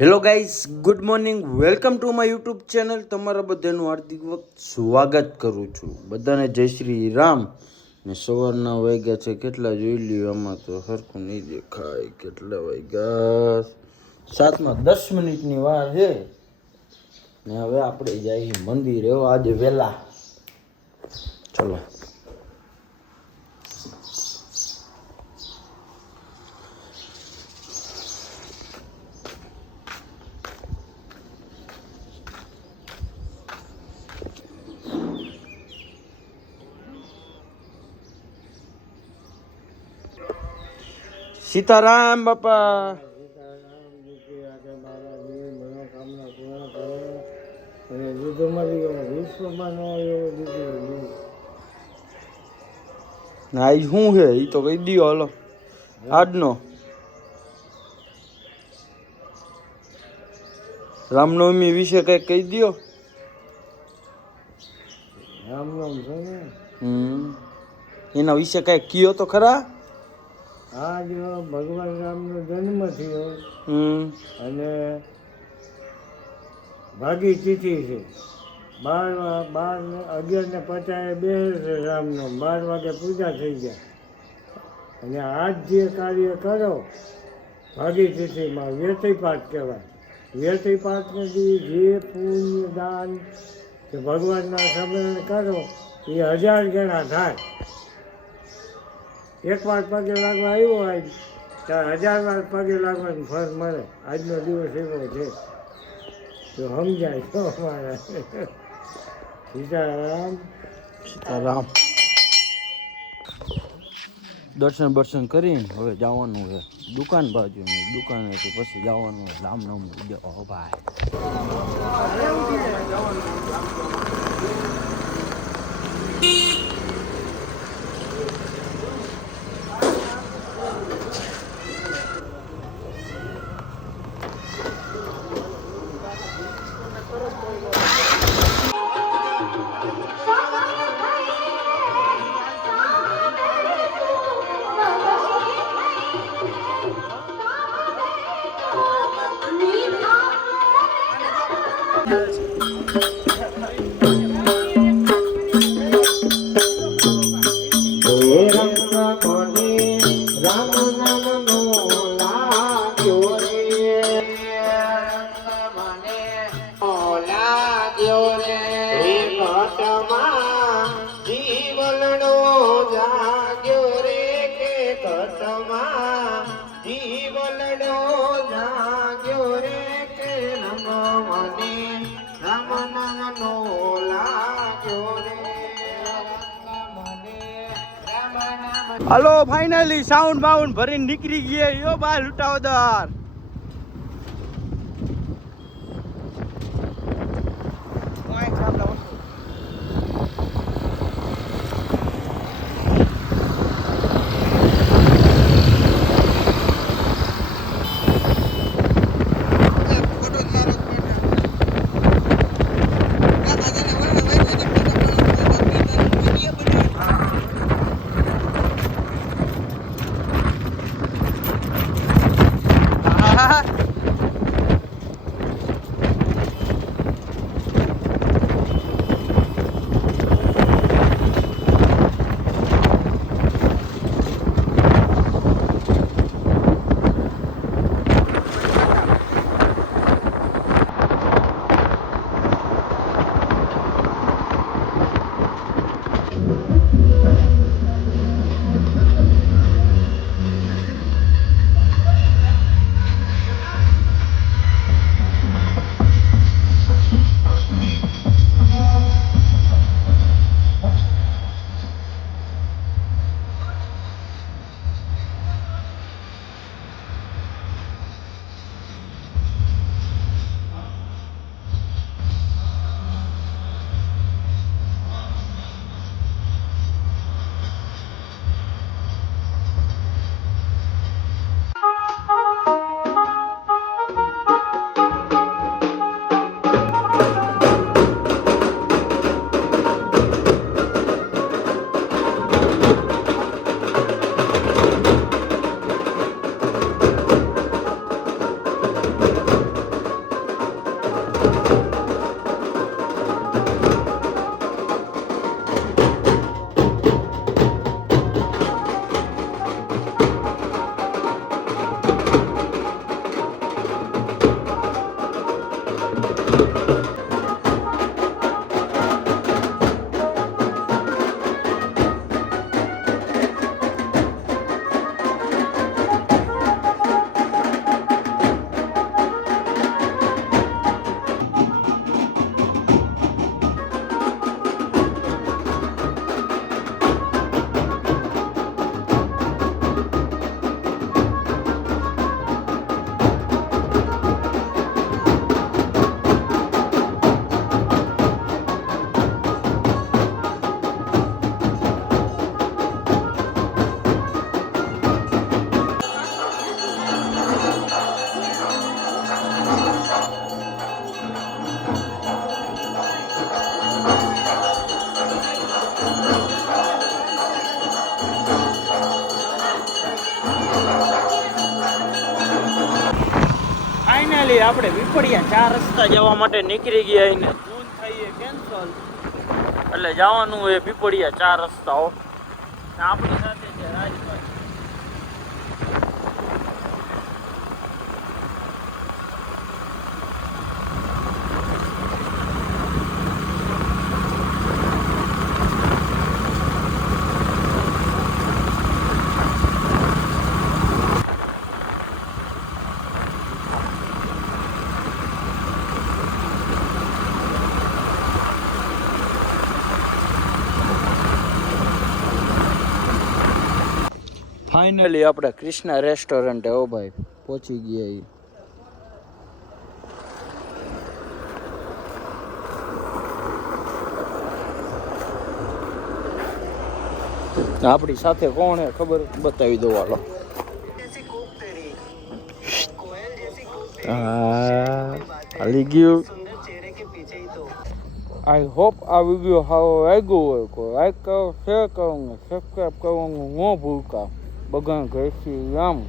Hello guys, good morning. Welcome to my YouTube channel. તમારા બધાનું હાર્દિક સ્વાગત કરું છું. બધાને જય શ્રી રામ. ને સવારના વાગ્યા છે કેટલા જોઈ લ્યો, આમાં તો સરખું નહીં દેખાય. કેટલા વાગ્યા? 7:10 વાર છે. ને હવે આપણે જઈએ મંદિરે આજે વહેલા. ચલો. સીતારામ બાપા. આજ શું છે એ તો કહી દો. હાલો આજનો રામનવમી વિશે કઈ કહી દો. રામનવમી છે ને, એના વિશે કઈ કયો તો ખરા. આજ ભગવાન રામનો જન્મ થયો અને ભાગી તિથિ છે. 11:50 બે છે રામનો. 12 વાગે પૂજા થઈ જાય અને આજ જે કાર્ય કરો ભાગી તિથિમાં વ્યતિપાઠ કહેવાય. વ્યતિપાઠને જે પુણ્ય દાન કે ભગવાનના સ્મરણ કરો એ 1000 ગણા થાય. એકવાર પગે લાગવા આવ્યો હોય ત્યારે 1000 વાર પગે લાગવાનું ફળ મળે. આજનો દિવસ એવો છે તો સમજાય તો અમારા. સીતારામ સીતારામ. દર્શન કરીને હવે જવાનું છે દુકાન બાજુ. દુકાનેથી પછી જવાનું છે રામનવમી દેવા. ભાઈ હાલો ફાઇનલી સાઉન્ડ બાઉન્ડ ભરીને નીકળી ગયા યો બા લૂંટાવદાર. ફાઇનલી આપણે વિપડિયા 4 રસ્તા જવા માટે નીકળી ગયા ને જૂન થઈએ કેન્સલ એટલે જવાનું એ વિપડિયા 4 રસ્તાઓ આપણી સાથે છે રાજભાઈ. ફાઇનલી આપણે કૃષ્ણા રેસ્ટોરન્ટે હો ભાઈ પહોંચી ગયા ઈ. આપણી સાથે કોણ હે ખબર બતાવી દો હાલો. હાલી ગયું. આઈ હોપ આ વિડીયો સારો લાગ્યો હોય કોઈ લાઈક કરો, શેર કરો ને સબસ્ક્રાઈબ કરવાનું ન ભૂલતા. બધાને જય શ્રી રામ.